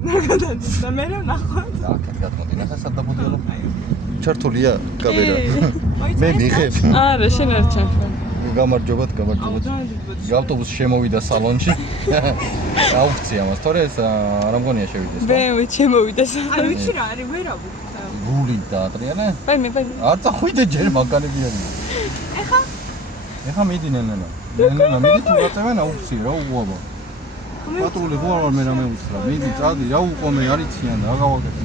და მე რა ნახოთ? გათმოდი ნახე სად დაბოდიალო. ჩართულია კამერა. მე მიხებ. არა, შენ არ ჩახარ. გამარჯობათ. ავტობუსი შემოვიდა სალონში. აუქცია მას, თორე ეს არ მგონია შევიდეს. მე შემოვიდა სალონში. აი ვიცი რა არის, ვერა ვუხდა. გული დაატრიანე? ბაი. არ წახვიდე ჯერ მაგანები არის. ეხა მიდინენ ნენა. ნენა მიდი თუ გაწევენ აუქცია რა უღუაბა. პატრული ვარ მე რა მეუცხრა. მიდი წადი რა უყომე არიციან რა გავაკეთე.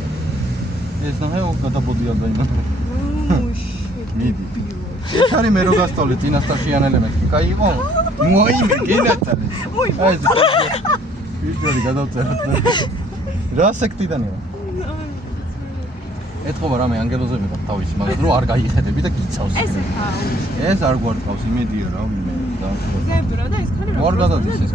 ეს ნახე გადაბოდია დაიმა. მიდი. ეს არის მე რო გასწავლე წინასწარშიან ელემენტი. კაი იყო? მოიმე გენათალე. აი ეს. ვიდეო გადავწეროთ. რა სექტიდანია? ეთქობა რამე ანგელოზები და თავის მაგას რო არ გაიხედები და გიცავს. ეს არ გვარტყავს იმედია რა ვინმე და. ზებდრა და ეს ხალი რა. არ გადადის ეს.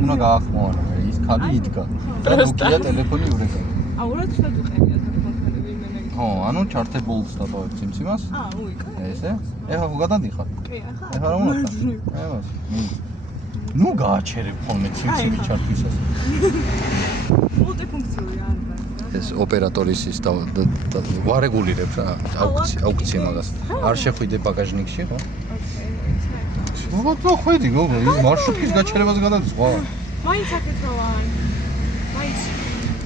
უნდა გაახმოვანა ის ხალი იდგა. და ნოკია ტელეფონი ურეკა. აურა ცუდად უყენია ტელეფონი ვინმე. ხო, ანუ ჩარტებულს დატოვებ სიმსიმას. უიკა. ესე. ეხა ხო გადადიხარ? კი, ახლა. ეხა რა უნდა? ემას. ნუ გააჩერებ ხოლმე სიმსიმის ჩარტვისას. მულტიფუნქციური არა. ეს ოპერატორის ის და ვარეგულირებს რა აუქცია მაგას. არ შეხვიდე ბაგაჟნიკში, ხო? ოკეი. ხო, ხედი გოგო, ის მარშრუტის გაჩერებას გადადის, ხო? მაინც აკეთრავან. მაინც.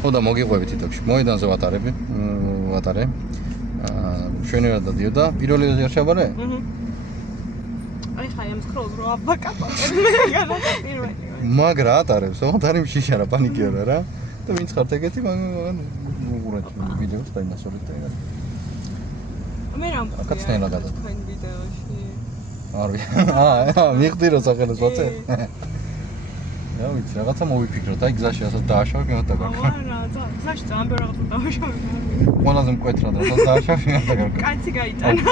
ხო და მოგიყვებით ითოქში. მოედანზე ვატარებ. შვენერად დადიოდა. პირველი ვეზიარ შაბარე? აი ხა ამ სკროლს რო აბაკაპა. პირველი. მაგრა ატარებს, ხო? დარიმ შიშა რა პანიკი არა რა. და ვინც ხართ ეგეთი მაგან უყურეთ ვიდეოს და იმასობით და ეგ. მე რა მყავს? აკაცნელა გადა. თქვენ ვიდეოში. არ მიხდი რა სახელოს ვაწე. რა ვიცი, რაღაცა მოვიფიქროთ, აი გზაში ასად დააშავე გინდა დაგაკეთე. არა, გზაში ძალიან რაღაცა დააშავე. ყველაზე მკვეთრად რასაც დააშავე გინდა დაგაკეთე. კაცი გაიტანა.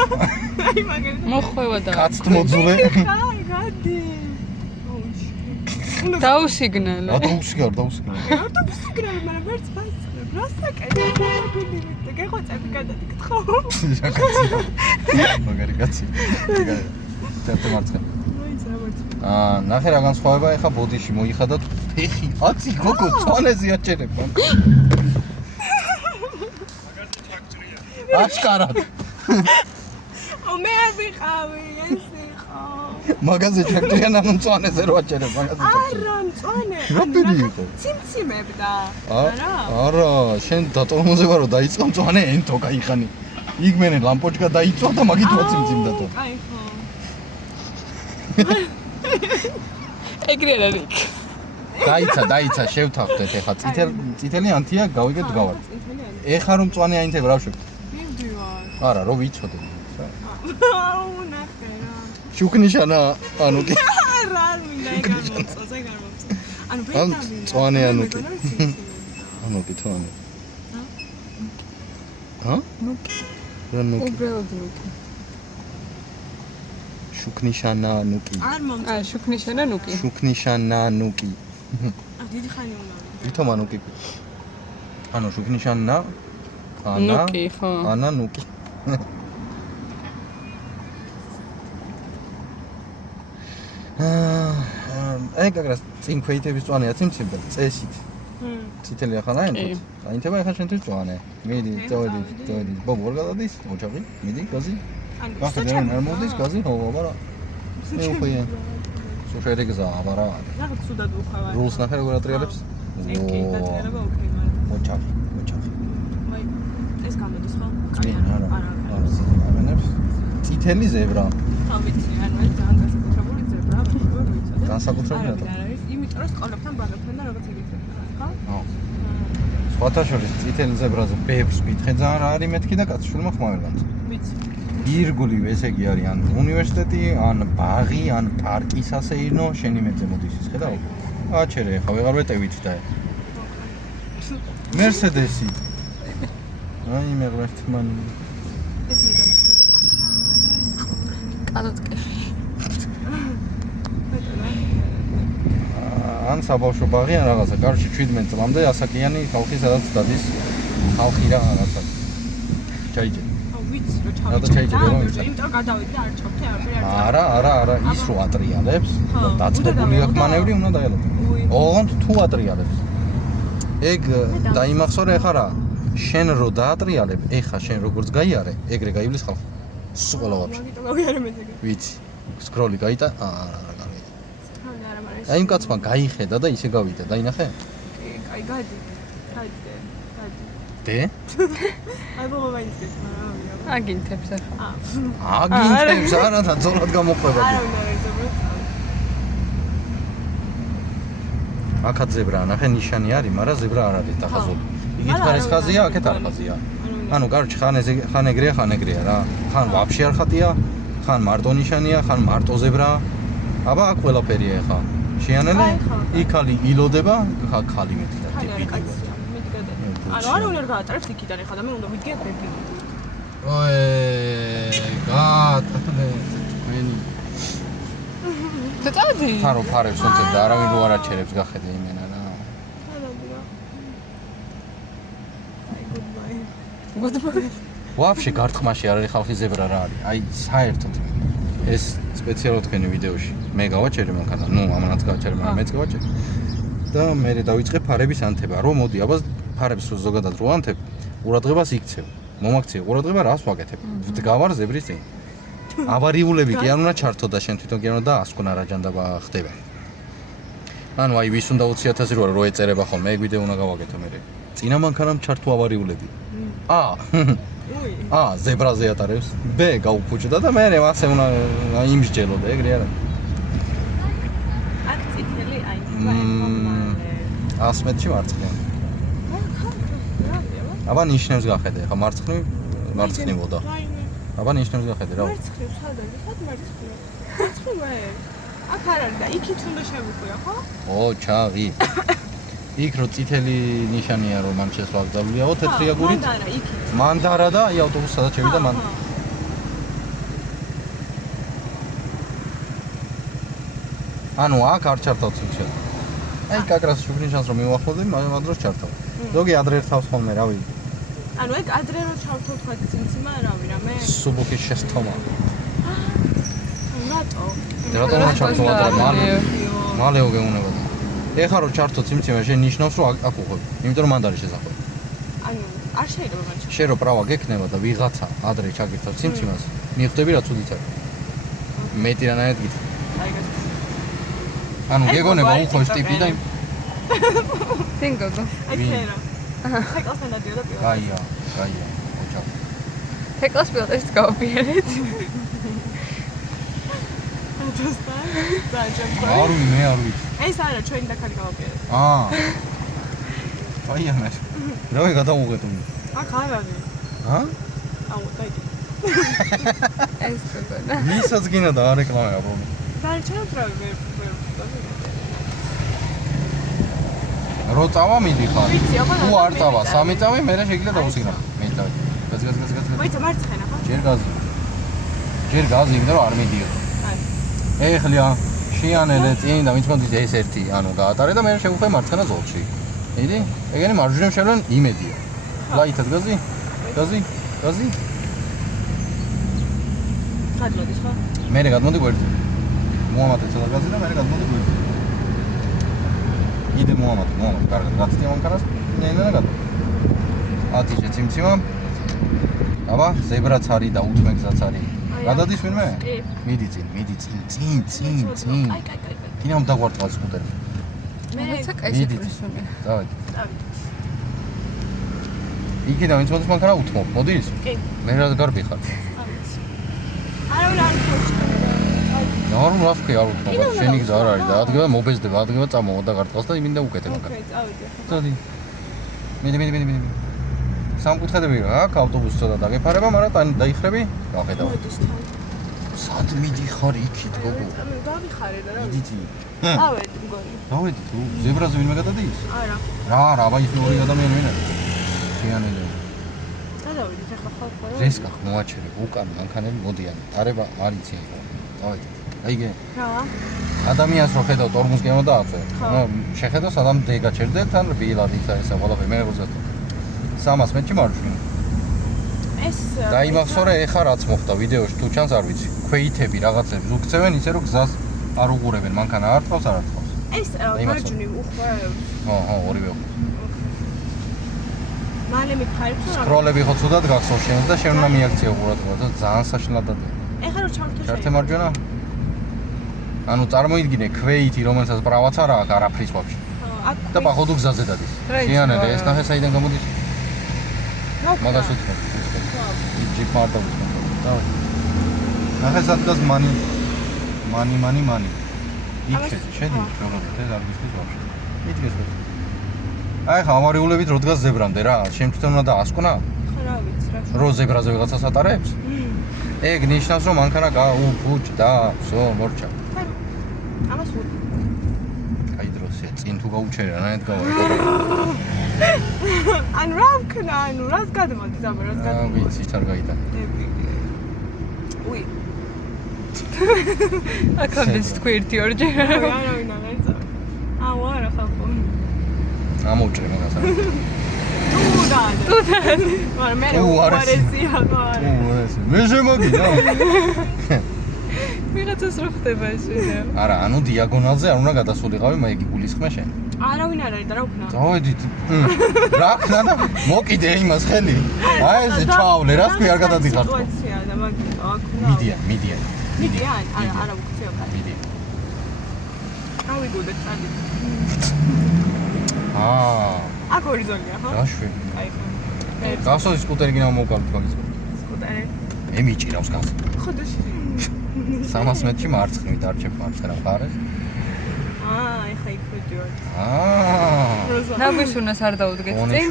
აი მაგალითად. მოხვევა და. კაცთ მოძულე. აი, გადი. დაუსიგნალე. დაუსიგნალე, მაგრამ ვერც ფასწრებ. რასაკეთე? გეხვეწები გადადიკითხო. მაგარი კაცი. თერთე მარცხენა. მოიცა რა ვერც. ნახე რა განსხვავება ეხა ბოდიში მოიხადოთ ფეხი. აცი გოგო წონეზე აჭერებ. მაგაზე ჩაგჭრია. აშკარად. მე არ ვიყავი ეს იყო. მაგაზე ჩაგჭრიან ამ წონეზე რო აჭერებ მაგაზე. არა, წონე. რა პიდი იყო? ციმციმებდა. არა, შენ დატორმოზე ვარო დაიწყო წონე ენთო кайხანი. იქ მენე ლამპოჩკა დაიწვა და მაგით ვაციმციმდა თო. აი ხო. ეგრე რა რიქ. დაიცა, შევთანხმდეთ ეხა წითელი ანთია გავიგეთ გავარ. ეხა რომ წვანე აინთებ რა ვშევ? მივდივარ. არა, რო ვიცოდე. აუ, ნახე რა. შუქნიშანა ანუ კი. რა მინდა ეგ გამომწოს, ეგ გამომწოს. ანუ ვეცავი. წვანე ანუ კი. ანუ კი თვანე. ჰა? ნუკი. რა ნუკი? უბრალოდ ნუკი. შუქნიშანა ნუკი. არ მომწონს. აი, შუქნიშანა ნუკი. შუქნიშანა ნუკი. დიდი ხანი უნდა. ვითომ ანუკი. ანუ შუქნიშანა ნუკი, ხო. ანა ნუკი. ეგ აგრას წინ ქვეითების წვანეა ციმციმდა წესით. წითელი ახლა აინთებ. აინთება ახლა შენთვის წვანე. მიდი, წავედი. ბობო ვერ გადადის? ოჩაღი. მიდი, გაზი. გახდა არ მოდის გაზი? ხო, აბარა. მე უხია. სოშერი გზა, აბარა. რაღაც ცუდად უხავა. რულს ნახე როგორ ატრიალებს? ოკეი, გატრიალება ოკეი, მაგრამ ოჩაღი. მაი ეს გამოდის ხო? არა. ამენებს. წითელი ზებრა. ხო, ვიცი, ანუ ეს ძალიან განსაკუთრებული ზებრა, ვერ ვიცოდი. განსაკუთრებული რა? იმიტომ რომ სკოლებთან ბაღებთან და რაღაც ეგეთი ხა? ხო. სხვათა შორის წითელი ზებრაზე ბებს მითხე ძალიან რა არის მეთქი და კაცშვილმა ხმავერ განს. ვიცი. ირგული ესე იგი არის ან უნივერსიტეტი, ან ბაღი, ან პარკი სასეირნო, შენი მეძე მოდის ის ხედავ? აჩერე, ხა ვეღარ ვეტევით და. მერსედესი. აი მე ღრერთმან. ეს მე კალათკეფი. ან საბავშვო ბაღი ან რაღაცა, კარში 17 წლამდე ასაკიანი ხალხი სადაც დადის ხალხი რა რაღაცა. ჩაიჭე. ვიცი რომ რატო ჩაიჭერე რომ იცი? იმიტომ რომ გადავედი და არ ჩავთე არა, ის რო ატრიალებს და დაწყებული აქვს მანევრი უნდა დაელოდო. ოღონდ თუ ატრიალებს. ეგ დაიმახსოვრე ხა რა. შენ რო დაატრიალებ, ეხა შენ როგორც გაიარე, ეგრე გაივლის ხალხი. სულ ყველა ვაფშე. მაგიტომ გავიარე მე ეგრე. ვიცი. სკროლი გაიტა, არა გავიდა. სკროლი არა, მაგრამ აი იმ კაცმა გაიხედა და ისე გავიდა, დაინახე? აი გადი. გადი. დე? აი ბაბა მაინც მაგრამ აგინთებს ახლა. აგინთებს არა და ძოლად გამოყვება. არა უნდა ეძებოთ. აქაც ზებრა, ნახე ნიშანი არის, მაგრამ ზებრა არ არის დახაზული. იგივე ხარ ეს ხაზია, აქეთ არ ხაზია. ანუ გარჩ ხან ეგრეა რა. ხან ვაფშე არ ხატია, ხან მარტო ნიშანია, ხან მარტო ზებრაა. აბა აქ ყველაფერია ეხა. შეანელე, იქალი ილოდება, ხა ხალი მეთქდა ტიპი. ანუ არ უნდა გაატარებს იქიდან ეხა და მე უნდა ვიდგე ბები. გატანე. მენი. წადი. ფარო ფარებს უნდებ და არავინ რო არ აჩერებს გახედე იმენა რა. გუდბაი. ვაფშე გარტყმაში არ არის ხალხი ზებრა რა არის. აი საერთოდ ეს სპეციალურად თქვენი ვიდეოში მე გავაჩერე მანქანა. ნუ ამანაც გავაჩერე, მაგრამ მეც გავაჩერე. და მე დავიწყე ფარების ანთება. რომ მოდი, აბა ფარებს რო ზოგადად რო ანთებ, ყურადღებას იქცევ. მომაქცია ყურადღება რას ვაკეთებ? ვდგავარ ზებრის წინ. ავარიულები კი არ უნდა ჩართო და შენ თვითონ კი არ უნდა ასკუნა რა ჯანდაბა ხდება. ანუ აი ვის უნდა 20,000 რო ეწერება ხოლმე, ეგ ვიდეო უნდა გავაკეთო მე. წინა მანქანამ ჩართო ავარიულები. ზებრაზე ატარებს. ბ გაუფუჭდა და მე ასე უნდა იმსჯელოდა, ეგრე არა. აქ წითელი აი 100 მეტრში მარცხნივ. აბა ნიშნებს გახედე, ხა მარცხნივოდა. აბა ნიშნებს გახედე რა. მარცხნივ სადაა? სად მარცხნივ? მარცხნივ აქ არ არის და იქით უნდა შევიყვია, ხო? ჩაღი. იქ რო წითელი ნიშანია რომ მან შესვლა გზავნიაო თეთრი აგურით. მანდარა იქით. მანდარა და აი ავტობუსი სადაც შევიდა მან. ანუ აქ არ ჩართავ ცუჩა. აი კაკრას შუქნიშანს რომ მივახლოვდი, მაგ დროს ჩართავ. ზოგი ადრე ერთავს ხოლმე, რავი. ანუ ეგ ადრე რო ჩავთო თქვა წინციმა, რავი რამე. სუბუქის შესთომა. რატო? რატომ ჩართო ადრე? მალეო გეუნებოდა. ეხლა რო ჩართო წინციმა, შენ ნიშნავს რომ აქ უღებ. იმიტომ რომ მანდ არის შესაძლებელი. ანუ არ შეიძლება მაგ შენ რო პრავა გექნება და ვიღაცა ადრე ჩაგირთავს წინციმას, მიხვდები რა ცუდით არის. მეტი რანაირად გითხრა. ანუ გეგონება უხოშ ტიპი და თინგოგო. აი ქერა. თეკლას მენადიოდა პირველად. გაია, ოჩა. თეკლას პირველად გავაფიერეთ. არ ვიცი. ეს არა ჩვენი დაქალი გავაფიერეთ. გაია მე. რავი გადავუღეთ უნდა. აქ არ არის. აუ დაიდი. ეს გოგონა. მისაც გინდა და არ რეკლამაა პრობლემა. დაიჩეროთ რავი ვერ რო წავა მიდიხარ. ვიცი, აბა თუ არ წავა, 3 წავი, მე შეიძლება დავუსიგნო. მე წავი. გაზი. მოიცა მარცხენა ხო? ჯერ გაზი, იმიტომ რომ არ მიდიო. ეხლა შეანელე წინ და ვინც მომდის ეს ერთი, ანუ გაატარე და მე შევუხე მარცხენა ზოლში. იდი? ეგენი მარჯვნივ შევლენ იმედია. ლაითად გაზი. გადმოდის ხო? მე გადმოდი გვერდზე. მოამატე ცოტა გაზი და მე გადმოდი გვერდზე. იდე მოამატე, კარგად გაცდი მანქანას. ნენა გადმოდი. ათიჯე წიმციმა. აბა, ზებრაც არის და უთმეგზაც არის. გადადის ვინმე? კი. მიდი წინ. აი. კინამ დაგვარტყა სკუტერი. მე საკაი პრესონია. დავიდი. იქიდან ვინც მოდის მანქანა უთმობ. მოდის? კი. მე რა გარბი ხარ? არავინ არ ხოჭდა. არ ვაფქე არ უთმობ. შენი გზა არ არის და ადგება მობეზდება, ადგება წამოვა და გარტყავს და იმინდა უკეთე მანქანა. ოკეი, წავიდე. წადი. მიდი. სამკუთხედები აქ ავტობუსი ცოტა დაგეფარება, მაგრამ დაიხრები? გახედავ. მოდის თან. სად მიდიხარ იქით გოგო? დავიხარე და რა. იდიცი. დავედი მგონი. დავედი თუ ზებრაზე ვინმე გადადის? არა. რა, აბა ის ორი ადამიანი ვინ არის? შეანელე. დავედი ახლა ხო. რესკა მოაჩერე უკან მანქანები მოდიან. დარება არ იცი ახლა. დავედი. აიგე. რა? ადამიანს რო ხედავ ტორმუს გემო და აწევ. შეხედო სადამ დეგაჩერდე თან ბილად იქა ესა ყველაფერი მე როზა. 300 მეტრში მარჯვნივ. ეს დაიმახსოვრე ეხა რაც მოხდა ვიდეოში თუ ჩანს არ ვიცი. ქვეითები რაღაცებს უქცევენ ისე რომ გზას არ უღურებენ, მანქანა არ თავს. ეს მარჯვნივ უხვა. ორივე. მალე მითხარით რომ სკროლები ხო ცუდად გახსოვს შენს და შენ უნდა მიაქციო ყურადღება და ძალიან საშინლად და ეხლა რო ჩავთო ჩართე მარჯვენა ანუ წარმოიდგინე ქვეითი რომელსაც პრავაც არ აქვს არაფრის ვაფშე და პაходу გზაზე დადის შეანელე ეს ნახე საიდან გამოდის მაგას უთხრა ჯიპ მარდა უთხრა დავай ნახე სადღაც მანი იქ შედი როგორ ეს არ გისმის ვაფშე მითქეს აი ხა ამარიულებით რო დგას ზებრამდე რა შენ თვითონ უნდა დაასკვნა ხო რა ვიცი რა რო ზებრაზე ვიღაცას ატარებს ეგ ნიშნავს რომ მანქანა გაუფუჭდა всё მორჩა ამას ვუყ აი დროსია წინ თუ გაუჩერე რანაირად გავარ ან რა ვქნა ანუ რას გადმოდის აბა რას გადმოდის ვიცი ჩარ გაიტან უი აქამდე თქვი ორჯერ. არავინ არ არის აუ არა ხალხო ამოჭრე მაგას არა ტუდან მაგრამ მე უარესია მე შემოგიდა ვიღაცას რო ხდება ეს ვიდეო. არა ანუ დიაგონალზე არ უნდა გადასულიყავი მაიგ გულისხმე შენ არავინ არ არის და რა ვქნა დავედით რა ქნა და მოკიდე იმას ხელი აი ეს ჩავლე რა თქვი არ გადადიხარ სიტუაცია და მაგით აქნა მიდიან არა ვქცეო კარი ავიგოდეთ წადი აქ ორი ზოლია ხო რაშვი აი ხო გასოს სკუტერი გინდა მოვკალოთ მაგის სკუტერი მე მიჭირავს გას ხოდაში 300 მეტრში მარცხნივით არჩევ მარცხენა მხარეს ეხა იქ ვიდიო ნაგვის ურნას არ დაუდგეთ წინ?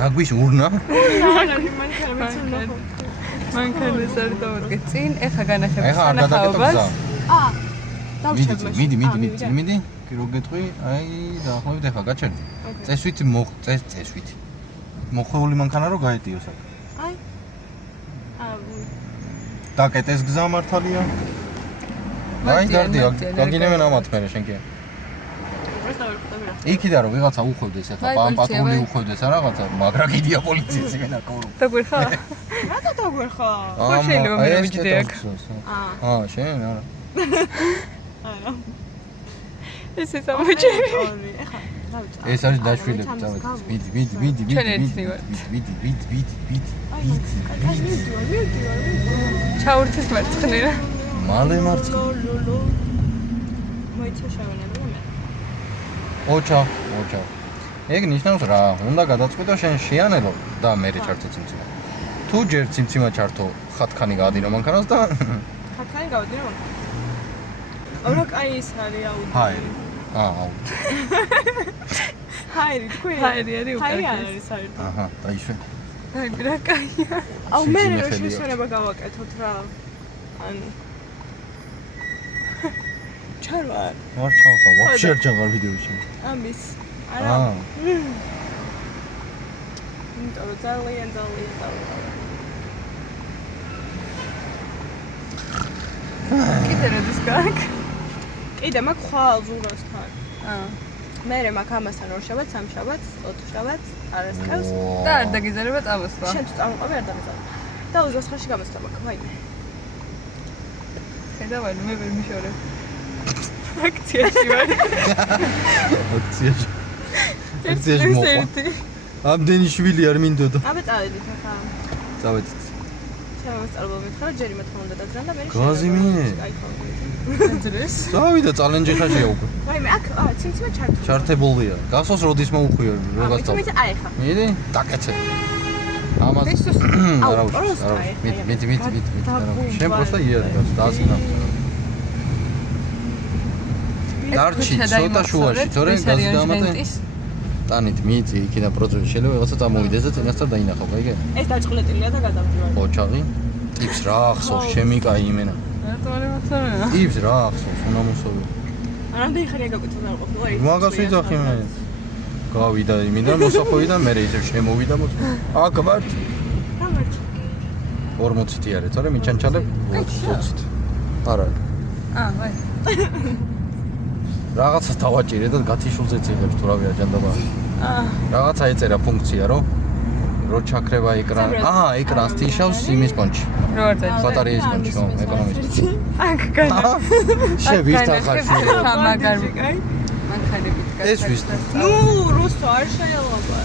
ნაგვის ურნა? არა, მანქანა მანქანას არ დაუდგეთ წინ, ეხა განახებთ ეხა არ გადაკეთო გზა. დავჩერდ მიდი. კი რო გეტყვი, აი დაახლოებით ეხა გაჩერდი. წესვით წესვით. მოხვეული მანქანა რო გაეტიოს აქ. აი. დაკეტეს გზა მართალია. აი გარდი გაგინებენ ამათ მე შენ კი. იქიდან რომ ვიღაცა უხვევდეს ეხა პატრული უხვევდეს რა რაღაცა მაგრა კიდია პოლიციას იმენა კორო. დაგვერხა? რატო დაგვერხა? ხო შეიძლება მე ვიჯდე აქ. შენ არა. არა. ესე სამოჭერი. ეს არის დაშვილები, წავედი. მიდი. ჩაურთის მარცხნივ. მალე მარცხნივ. მოიცა შევენებო მე. ოჩა. ეგ ნიშნავს რა, უნდა გადაწყვიტო შენ შეანელო და მე ჩართო ციმციმა. თუ ჯერ ციმციმა ჩართო, ხათქანი გაადინო მანქანას და ხათქანი გავადინო მანქანას. არა კაი ის არის აუდი. ჰაერი. აუდი. ჰაერი თქვი? ჰაერი არის უკან. ჰაერი არის საერთოდ. აჰა, დაიშვე. აი რა კაია. აუ მე რო შეშონება გავაკეთოთ რა. ან ჩარვარ. ვარ ჩავხა, ვაფშე არ ჩავარ ვიდეოში. ამის. არა. იმიტომ რომ ძალიან. კიდე როდის გაქვს? კიდე მაგ ხვალ ზურასთან. მერე მაგ ამასთან ორ შაბათს, სამ შაბათს, 4 შაბათს, არასკევს. და არ დაგიზარება წამოსვლა. შენ თუ წამოყვები არ დაგიზარებ. და უზრახში გამოსვლა მაგ ვაიმე. ხედავ მე ვერ მიშორებ. აქციაში ვარ. აქციაში მოყვა. ამდენი შვილი არ მინდოდა. აბა წავედით ახლა. წავედით. შემოსწავლობ მითხრა ჯერი მეთქმა უნდა დაძრან და მე გაზი მიე. დაძრეს. წავიდა წალენჯი ხაშია უკვე. ვაიმე აქ ციმციმე ჩართო. ჩართებულია. გასოს როდის მოუხვიო როგორც წავ. აი ახლა. მიდი, დაკეთე. ამას არა მიდი. შენ პროსტა იარი გას დაასკნა. დარჩი ცოტა შუაში, თორე გაზი დამატე. ტანით მიიწი იქიდან პროცესი შეიძლება რაღაცა წამოვიდეს და წინასწარ დაინახავ, გაიგე? ეს დაჭყლეტილია და გადავდივარ. ოჩაღი. ტიპს რა ახსოვს, ჩემი კაი იმენა. რატო არ მახსოვია? ტიპს რა ახსოვს, უნდა მოსოვე. რამდენი ხანია გაკეთდა არ ყოფილა ის? მაგას ვიძახი მე. გავიდა იმიდან მოსახოვიდან მე ისევ შემოვიდა მოწ. აქ ვარ. რა ვარ? 40-ი არის, თორე მიჩანჩალებ 20-ით. არა. ვაი. რაღაცა დავაჭირე და გათიშულზეც იღებს თუ რავი აჯანდაბა. რაღაცა ეწერა ფუნქცია, რო ჩაქრება ეკრანი. ეკრანს თიშავს იმის კონჩი. რო არ დაიწყე. ბატარეის კონჩი, ეკონომისტი. აქ განა. შევისთან ხარში. მანქანებით გაი. ეს ვის? ნუ რუსო არ შეიძლება.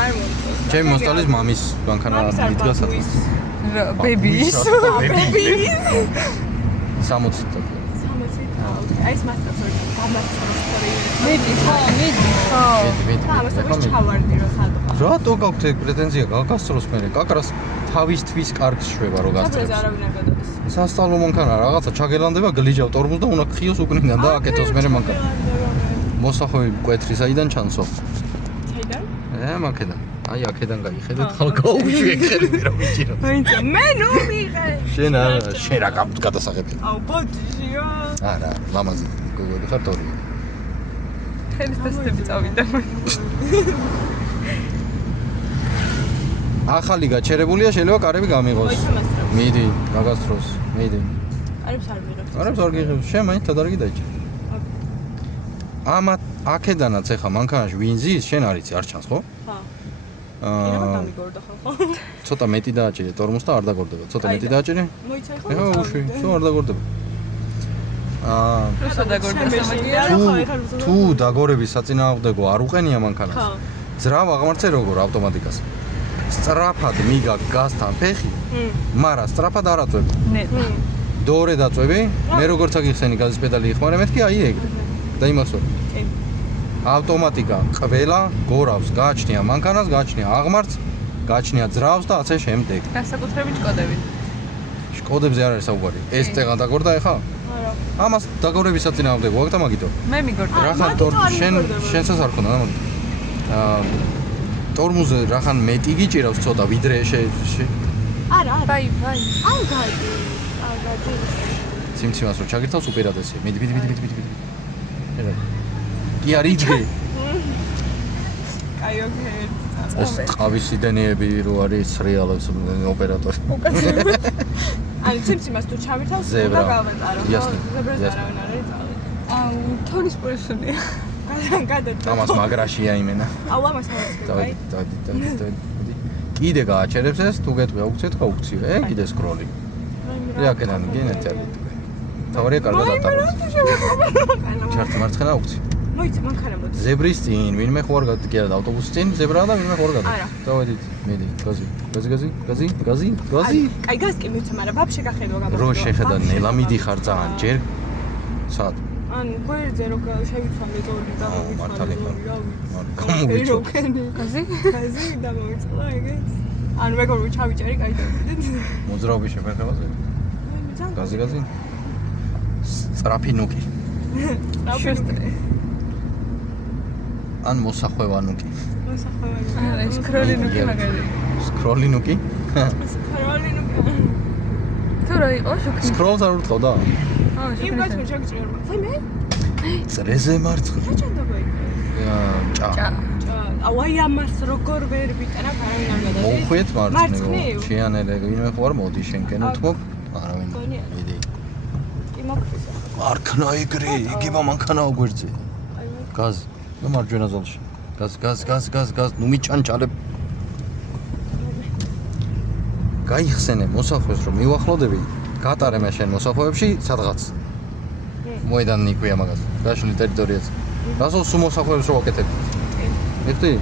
არ მომწონს. ჩემი მოსწავლეს მამის მანქანა მიდგა სადღაც. ბებიის. 60 და. 60. აი ეს მასწავლე გამასწავლე. მიდი ხო. ვედი. ამას ჩავარდი რომ სადღაც. რატო გაქვთ ეგ პრეტენზია გაგასწროს მე? კაკრას თავისთვის კარგს შვება რო აბა გასწრებს. არავინ არ გადადის. სასწავლო მანქანა რაღაცა ჩაგელანდება გლიჯავ ტორმუს და უნდა ხიოს უკნიდან და აკეთოს მე მანქანა. მოსახვევი მკვეთრი საიდან ჩანსო? საიდან? მაქედან. აი აქედან გაიხედეთ ხალ გაუშვი ეხები რა მიჭირო. აიცა მე ნუ მიღე. შენ არა, შენ რა გადასაღები. აუ ბოდიშია. არა, ლამაზი გოგოდი ხარ თორი. ხელის ტესტები წავიდა. ახალი გაჩერებულია, შეიძლება კარები გამიღოს. მიდი, გაგასწროს. მიდი. არებს არ მიღებს. არებს არ გიღებს, შენ მაინც თადარგი დაიჭირე. ამა აქედანაც ეხა მანქანაში ვინ ზის, შენ არ იცი, არ ჩანს ხო? ხა. აა დამიგორდა ხო? ცოტა მეტი დააჭირე ტორმუს და არ დაგორდება. ცოტა მეტი დააჭირე? მოიცაი ხო? ეხა უშვი, თუ არ დაგორდება. რუსა დაგორდა სამაგია. თუ დაგორების საწინააღმდეგო არ უყენია მანქანას. ხა. ძრავ აღმარცე როგორ ავტომატიკას. სწრაფად მიგა გასთან ფეხი, მაგრამ სწრაფად არ აწვევ. ნე. დორე დაწვევი, მე როგორც აგიხსენი გაზის პედალი იხმარე, მეთქი აი ეგრე. და იმასო. კი. ავტომატიკა ყველა გორავს, გააჩნია მანქანას, გააჩნია აღმარც, გააჩნია ძრავს და ასე შემდეგ. განსაკუთრებით შკოდები. შკოდებზე არ არის საუბარი. ეს წეღან დაგორდა ეხა? არა. ამას დაგორების საწინააღმდეგო აქ და მაგითო. მე მიგორდა. რახან შენსაც არ ქონდა და მაგითო. ტორმუზე რახან მეტი გიჭირავს ცოტა ვიდრე არა. ბაი. აუ გადი. სიმციმას რო ჩაგირთავს უპირატესია. მიდი. კი არ იდგე. კაი ოკეი. ეს ყავის სიდენეები რო არის რეალებს ოპერატორი. ანუ სიმციმას თუ ჩავითავს უნდა გავატარო. ზებრას არავინ არ არის წავედი. აუ თონის პრესონია. გადადა. ამას მაგრაშია იმენა. აუ ამას ავწევი. დადი. კიდე გააჩერებს ეს თუ გეტყვი აუქციეთ გაუქციო. კიდე სკროლი. აქედან გინეთ არ იტყვი. თავარია კარგად ატარებს. ჩარტი მარცხენა აუქციო. მოიცა მანქანა მოდი. ზებრის წინ ვინმე ხო არ გადი და ავტობუსის წინ ზებრაა და ვინმე ხო არ გადი. არა. დავედით, მიდი, გაზი. კაი გაზ კი მივცა, მაგრამ ვაფშე გახედვა გამოსვლა. რო შეხედა ნელა მიდიხარ ძალიან ჯერ სად? ანუ გვერდზე რო შევიცვა მეზორი და მართალი ხარ. გაზი და მომიწვა ეგეც. ანუ მეგობრ ჩავიჭერი, კაი დავიდეთ. მოძრაობის შეფერხებაზე. გაზი. სწრაფი ნუკი. შუსტრი. ან მოსახვევა ნუკი. არა, სკროლი ნუკი მაგარი. სკროლი ნუკი? თუ რა იყო შუქი? სკროლს არ ურტყავდა? იმ ბაჭო ჩაგჭირე. მე? წრეზე მარცხნივ. რა ჩანდება იქ? ჭა. აუ აი ამას როგორ ვერ ვიტანა არავინ არ გადადის. მოუხვიეთ მარცხნივ. მარცხნივ? შეანელე ვინმე ხო არ მოდი შენკენ უთმობ? არავინ. მიდი. კი მოგხიზა. არქნა ეგრე, იგება მანქანა გვერდზე. გაზ. და მარჯვენა ზოლში. გაზ. ნუ მიჭანჭალებ. გაიხსენე მოსახვეს რომ მივახლოდები, გატარე მე შენ მოსახვეებში სადღაც. მოედან ნიკვია მაგას. გაშლი ტერიტორიაზე. გასულ სულ მოსახვეებს რო ვაკეთებ. ერთი.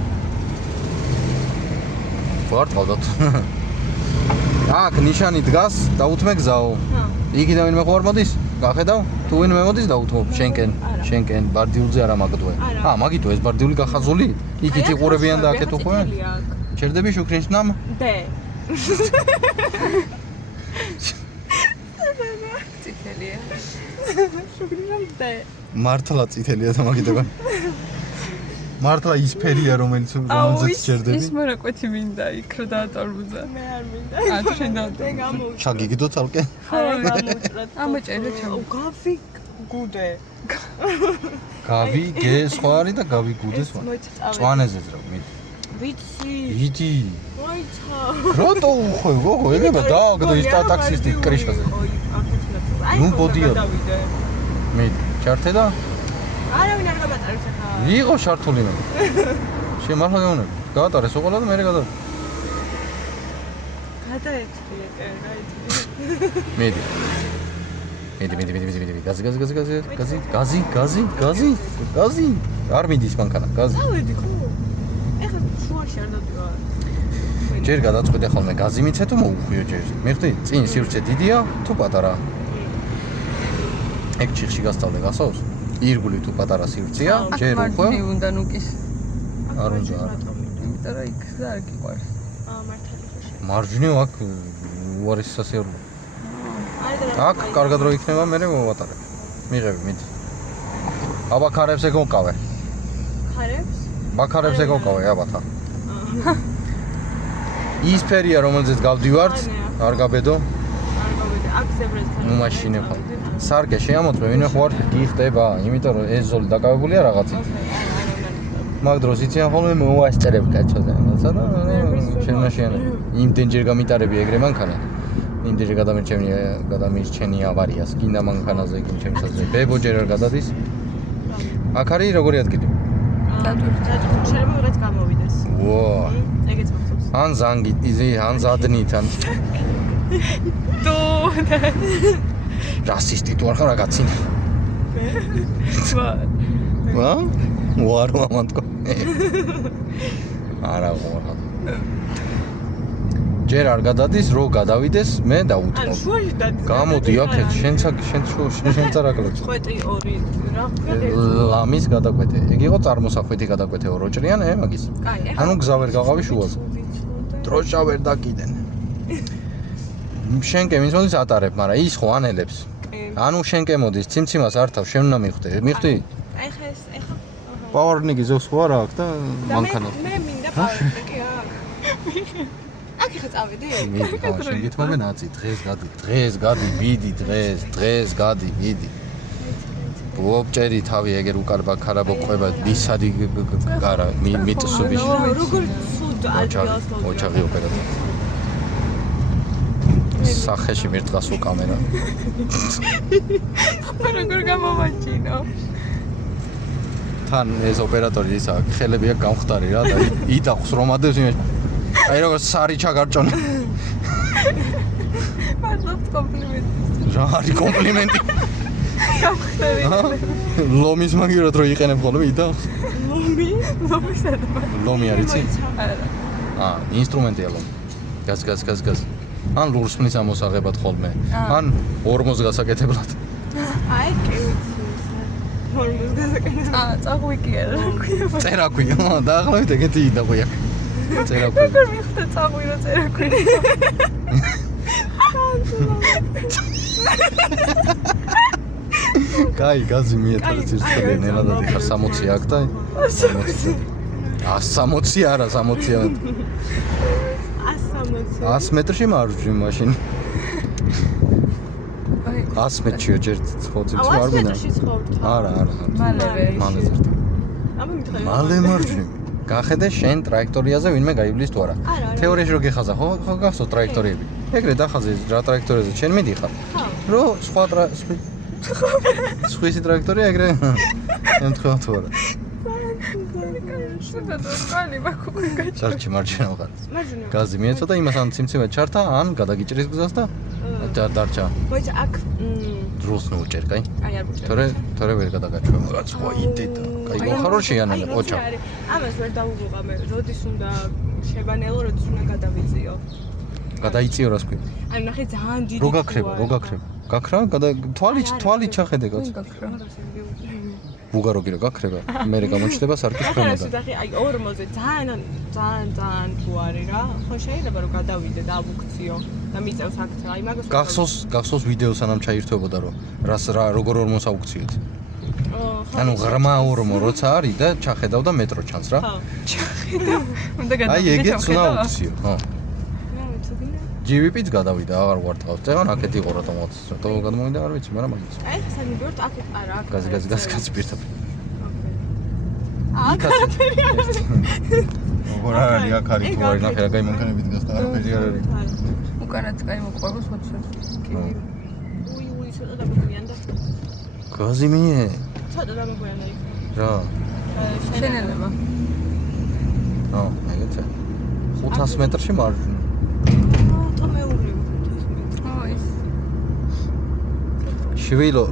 ვარ თვალდათ. აქ ნიშანი დგას, დაუთმე გზაო. იქიდან ვინმე ხო არ მოდის? გახედავ? თუ ვინმე მოდის დაუთმობ შენკენ ბარდიულზე არა მაგდვე. მაგითო ეს ბარდიული გახაზული? იქით იყურებიან და აქეთ უხვენ? ჩერდები შუქრინშნამ? დე. წითელია. შუქრინშნამ დე. მართლა წითელია და მაგიტება. მართლა ის ფერია რომელიც რომელზეც ჩერდები. ის მორაკვეთი მინდა იქ რა დაატორმუზა. მე არ მინდა. შენ დაატორმუზა. დე გამოუჭრა. ჩაგიგდო ცალკე? არა გამოუჭრა. ამოჭერდა ჩამო. გავი გუდე. გავი გე სხვა არის და გავი გუდეს სხვა. წვანეზე ძრავ მიდი. ვიცი. იდი. მოიცა. რატო უხვევ გოგო ეგება დააგდო ის ტაქსისტი კრიშაზე. ნუ ბოდია. მიდი ჩართე და არავინ არ გაბატარებს ახლა. იყო შართული მე. შენ მართლა გეუბნები. გაატარე სოყოლა და მე გადავ. გადაეჭრია, გაეჭრია. მიდი. გაზი. არ მიდის მანქანა, გაზი. დავედი ხო? ეხლა შუაში მაშინ არ დადივა. ჯერ გადაწყვეტე ხოლმე გაზი მიცე თუ მოუხვიო ჯერ. მიხდი, წინ სივრცე დიდია თუ პატარა? ეგ ჩიხში გასწავლე გასაოს? ირგული თუ პატარა სივრცეა, ჯერ უხვევ? მარჯვნივ უნდა ნუკის. არ უნდა. იმიტომ რომ იქ და არ გიყვარს. მართალი ხო. მარჯვნივ აქ უარის სასიარულო. არის აქ კარგად რო იქნება, მე მოვატარებ. მიღები, მიდი. აბაქარებს ეგონყავე. ხარებს? ბაქარებს ეგონყავე, აბათა. ის ფერია, რომელზეც გავდივართ, არ გაბედო. არ გავიდე, აქ ზებრასთან. ნუ მაშინე ხო. სარგე შეამოწმე, ვინმე ხო არ გიხდება, იმიტომ რომ ეს ზოლი დაკავებულია რაღაცით. მაგ დროს იციან ხოლმე მოასწერებ კაცოზე, რაცა და შემაშიანე. იმდენჯერ გამიტარები ეგრე მანქანა. იმდენჯერ გადამირჩენია ავარიას, გინდა მანქანაზე იგი ჩემსაზე. ბებოჯერ არ გადადის. აქ არის როგორი ადგილი? შეიძლება ვიღაც გამოვიდეს. ვა. ეგეც მახსოვს. ან ზანგი, ან ზადნით, ან დო რასისტი თუ არ ხარ რაგაცინი. ვა? ვარ მომანტკო. არა ვარ. ჯერ არ გადადის, რო გადავიდეს, მე ან დაუთმობ. შუაში დადის. გამოდი აქეთ, შენ წარაკლებს. ხვეტი ორი რა ხვეტი? ლამის გადაკვეთე. ეგ იყო წარმოსახვეთი გადაკვეთე ოროჭრიან, მაგის. კაი. ანუ გზა ვერ გავყავი შუაზე. დროშა ვერ დაკიდენ. შენკე ვინც მოდის ატარებ, მაგრამ ის ხო ანელებს. ანუ შენკე მოდის, ციმციმას არ თავს, შენ უნდა მიხვდე. მიხვდი? აი ხა ეს, ეხა. პაوارნიკი ზოს ხო არა აქვს და მანქანა. მე მინდა პაუერნიკი აქ. აქ ხა წავედი? მიდი, ხო, შენ გითხოვე ნაცი, დღეს გადი, მიდი დღეს გადი, მიდი. ბობჭერი თავი ეგერ უკარბა ქარაბო ყვება, მისადი გარა, მიტსუბიში. როგორ სულ ადგილას ოჩაღი ოპერატორი. სახეში მერტყას უკამერა. როგორ გამომაჩინო. თან ეს ოპერატორი ისა ხელები აქ გამხდარი რა და იდახს რომ ადევს იმაში. აი როგორ სარიჩა გარჭონა. მადლობთ კომპლიმენტის. რა არის კომპლიმენტი? გამხდარი. ლომის მაგერად რო იყენებ ხოლმე იდახს. ლომი სადმა. ლომი არიცი? არა. ინსტრუმენტია ლომი. გას. ან ლურსმნის ამოსაღებად ხოლმე. ან ორმოს გასაკეთებლად. აი კი ვიცი. ნორმალს გასაკეთებ. წაღვიკი არა. წერაქვი, დაახლოებით ეგეთი იდაყვი აქ. წერაქვი. როგორ მიხვდა წაღვი რა წერაქვი. კაი, გაზი მიეწერეთ ერთად ნელადად ხარ 60 აქ და 160 არა 60-ია. 100 მეტრში მარჯვნივ მაშინ. 100 მეტრშია ჯერ ხოცი არ გვინდა. არა. მალე ზერთ. მალე მარჯვნივ. გახედე შენ ტრაექტორიაზე ვინმე გაივლის თუ არა. თეორიაში რო გეხაზა, ხო გახსოვს ტრაექტორიები. ეგრე დახაზე რა ტრაექტორიაზე შენ მიდიხარ? რო სხვა სხვისი ტრაექტორია ეგრე ემთხვა თუ არა. შუდა დოკვალი ბაკუკი გაჩ. სარჩი მარჯვენა ვყარ. გაზი მიეწოდა იმას ან ციმციმე ჩართა, ან გადაგიჭრის გზას და დარჩა. მოიცა აქ დროს ნუჭერ, კაი? აი არ ვუჭერ. თორე ვერ გადაგაჩვე მაგაც ხო იდედა. კაი გახარო შეანელე ოჩა. ამას ვერ დავუღვა მე, როდის უნდა შევანელო, როდის უნდა გადავიწიო. გადაიწიო რას ქვი? აი ნახე ძალიან დიდი. რო გაქრება? გაქრა? თვალი ჩახედე კაც. ბუგაროგი რო გაქრება, მე გამოჩნდება სარკის ქვემოდან. აი 40-ზე ძალიან თუ არის რა. ხო შეიძლება რომ გადავიდე და ავუქციო და მიწევს აქ რა. აი მაგას გახსოვს ვიდეო სანამ ჩაირთვებოდა რომ როგორ 40-ს აუქციოთ. ანუ ღრმა 40 როცა არის და ჩახედავ და მეტრო ჩანს რა. ხო. ჩახედავ. უნდა გადავიდე. აი ეგეც უნდა აუქციო, ხო. GVP-ც გადავიდა, აღარ ვარტყავს. წეგან აქეთ იყო რა თომაც. თუ გადმოვიდა არ ვიცი, მაგრამ მაგის. აი ხა სამიბორთ აქეთ არა აქ. გაზი პირდაპირ. აქ არაფერი არ არის. როგორ არ არის აქ არის თუ არის ნახე რა კაი მანქანებით გასტა არაფერი არ არის. უკანაც კაი მოყვება ხოცს. უი ცოტა დამგვიან და. გაზი მიე. ცოტა დამგვიან აი. რა. შენელება. ეგეცა. 500 მეტრში მარჯვნივ. შვილო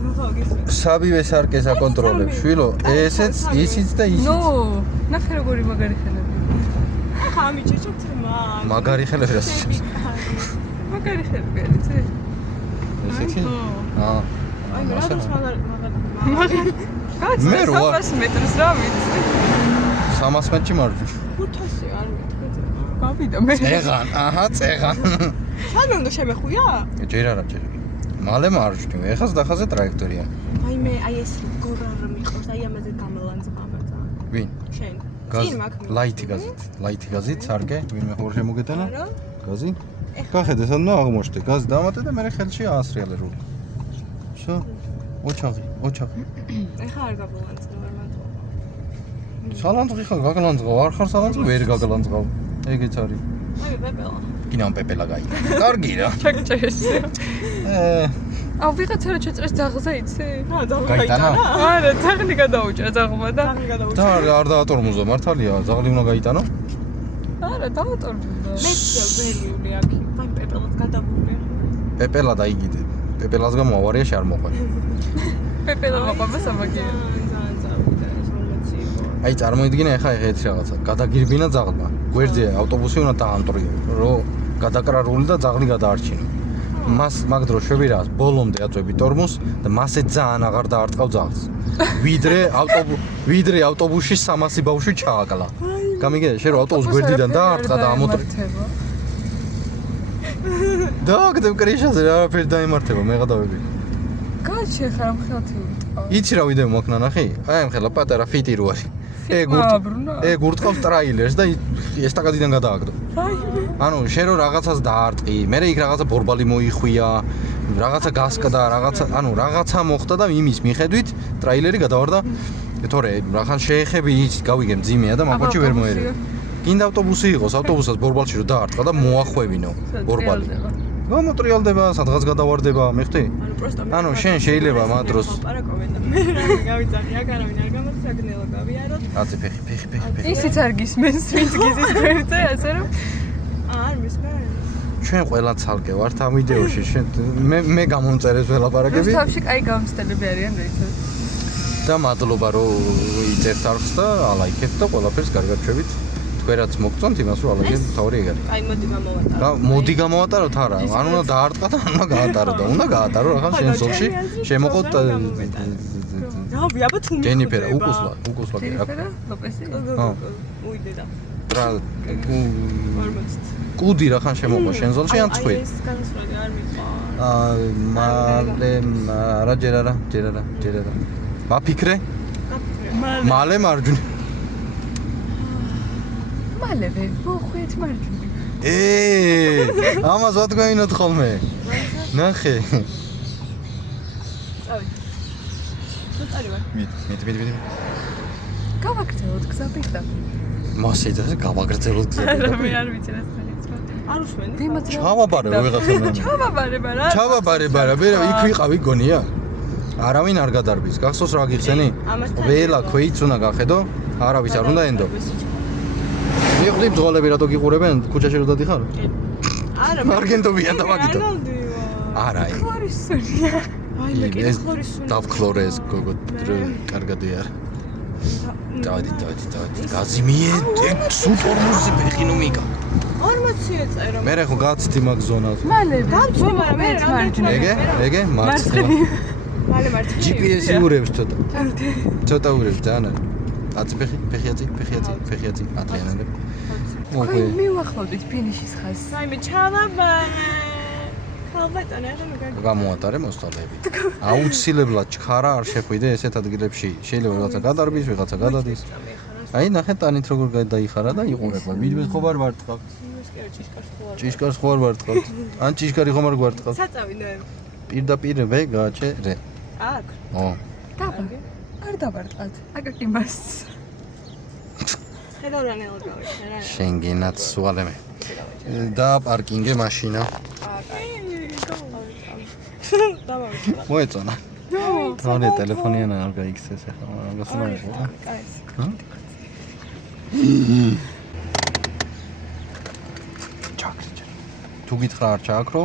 საბივე სარკეს აკონტროლებ შვილო ესეც ისიც და ისიც ნუ ნახე როგორი მაგარი ხენები ამიჭეჭო თმა. მაგარი ხელები რა მაგარი ხერხი არის იცი? ესეთი? აა. აი რა თქმა უნდა მე რო ვარ. 300 მეტრს რა ვიცი. 300 მეტრში მარჯვ. 500 არ მეთქე. გავიდა მე. წეღან, აჰა, წეღან. სანამ უნდა შემეხუია? ჯერ არა, ჯერ. მალე მარჯვნივ. ეხლა დახაზე ტრაექტორია. აი მე აი ეს როგორ არ მიყვარს, აი ამაზე გამელანძღავდა. ვინ? შენ. გაზ წინ მაქვს. ლაითი გაზით, სარკე, ვინმე ხوار შემოგეტანა? არა. გაზი? გახედე, სანამ აღმოჩნდა, გაზი დამატე და მე ხელში აასრიალე რული. შო? ოჩაღი. ეხა არ გამელანძღავ არ მანდ. სალანძღი ხარ, გაგლანძღავ, არ ხარ სალანძღი, ვერ გაგლანძღავ. ეგეც არის. აი პეპელა. კინამ პეპელა გაიდა. კარგი რა. ჩაკჭეს. აუ ვიღაცა რა ჩაწერეს ძაღლზე იცი? გაიტანა? არა, ძაღლი გადაუჭრა ძაღლმა და და არ დაატორმუზა, მართალია, ძაღლი უნდა გაიტანო? არა, დაატორმუზა. მე ველი აქ. აი პეპელას გადაგურია. პეპელა დაიგიდე. პეპელას გამო ავარიაში არ მოყვება. პეპელა მოყვება სამაგია. აი წარმოიდგინე ახლა ეს რაღაცა. გადაგირბინა ძაღლმა. გვერდზე ავტობუსი უნდა დაამტრიო, რომ გადაკრარული და ძაღლი გადაარჩინო. მას მაგ დროს შვები რა, ბოლომდე აწვევი ტორმოს და მასე ძალიან აღარ დაარტყავ ძაღლს. ვიდრე ავტობუსში 300 ბავშვი ჩააკლა. გამიგე, შენ რო ავტობუს გვერდიდან დაარტყა და ამოტრ. დაგდებ კრიშაზე არაფერი დაიმართება, მე გადავები. გაჩე ხარ მხელთი უტყვა. იცი რა ვიდეო მაქვს ნანახი? აი ამ ხელა პატარა ფიტი რო არის. ეგ ურტყავს ტრაილერს და ესტაკადიდან გადააგდო. ანუ შენ რო რაღაცას დაარტყი, მე იქ რაღაცა ბორბალი მოიხვია, რაღაცა გასკდა, რაღაცა მოხდა და იმის მიხედვით ტრაილერი გადავარდა. თორე რახან შეეხები ის გავიგე მძიმეა და მაგოჩი ვერ მოერე. გინდა ავტობუსი იყოს, ავტობუსას ბორბალში რო დაარტყა და მოახვევინო ბორბალი. გამოტრიალდება, სადღაც გადავარდება, მიხდი? ანუ შენ შეიძლება მაგ დროს მე რა გავიწახი, აქ არავინ არ გამოსაგნელო გავიაროთ. აცი ფეხი. ისიც არ გისმენს, ვინც გიზის გვერდზე, ასე რომ არ მისმენ. ჩვენ ყველა ცალკე ვართ ამ ვიდეოში. შენ მე გამომწერეს ველაპარაკები. თავში კაი გამოცდები არიან რეიცო. და მადლობა რომ იწერთ არხს და ალაიქეთ და ყველაფერს კარგად ჩვევით. თქვენაც მოგწონთ იმას რომ ალაიქეთ თავი ეგ არის. აი მოდი გამოვატარო. მოდი გამოვატაროთ არა, ან უნდა დაარტყა და ან უნდა გაატარო და უნდა გაატარო ახლა შენ ზოლში შემოყოთ რავი, აბა თუ ჯენიფერა უკუსლა კი რა. ლოპესი. უიდე და. რა კუდი რა ხან შემოყვა შენ ზოლში ან წხვი? ეს განსხვავებული არ მიყვარს. მალე რა ჯერ არა. ვაფიქრე? მალე მარჯვნივ. მალე ვერ მოხვით მარჯვნივ. ამას ვადგაინოთ ხოლმე. ნახე. წავიდე. ცოტარი ვარ. მიდი. გავაგრძელოთ გზაბით და მასედა გავაგრძელოთ გზაბით. მე არ ვიცი რა შეიძლება. არ უსმენი. ჩავაბარე ვიღაცამ. ჩავაბარე რა, მე იქ ვიყავი გონია. არავინ არ გადარბის. გახსოვს რა გიხსენი? ველა ქვეიც უნდა გახედო. არავის არ უნდა ენდო. მიხდი ბძოლები რატო გიყურებენ? ქუჩაში რო დადიხარ? არა, მარგენდობიან და მაგითო. არა. ხლორისუნია. აი მე კიდე ხლორისუნია. დავქლორეს გოგო კარგადი არა. დავდი. გაზი მიე სუპორმუზი ფეხინო მიკა. 40 წერო. მე ხო გაცითი მაგ ზონას. მალე გამწვა, მაგრამ მე მარჯვნივ. ეგე მარცხნივ. მალე მარცხნივ. GPS ურევს ცოტა ურევს ძალიან არის. აცი ფეხი ათიანანებ. ხო მივახლავდით ფინიშის ხაზს. აი მე ჩავაბარე. ხალბატონი აღარ მოგაგ. გამოატარე მოსწავლეები. აუცილებლად ჩქარა არ შეხვიდე ესეთ ადგილებში. შეიძლება ვიღაცა გადარბის, ვიღაცა გადადის. აი ნახე ტანით როგორ გადაიხარა და იყურება. ვიდმე ხო არ ვარტყავ. ჭიშკარს ხო არ ვარტყავ. ან ჭიშკარი ხომ არ გვარტყავ. საწავინე. პირდაპირ ვე გააჭერე. აქ. დაბა. არ დავარტყათ. აკაკი მას. ხედავრანელა გავიქე რა. შენგენაც სვალემე. და პარკინგე მაშინა. დავავიწყე. მოეწონა. ნუ ტელეფონიან არ გაიქცეს ახლა. მაგას უნდა იყო. ჩაკრიჭე. თუ გითხრა არ ჩააკრო,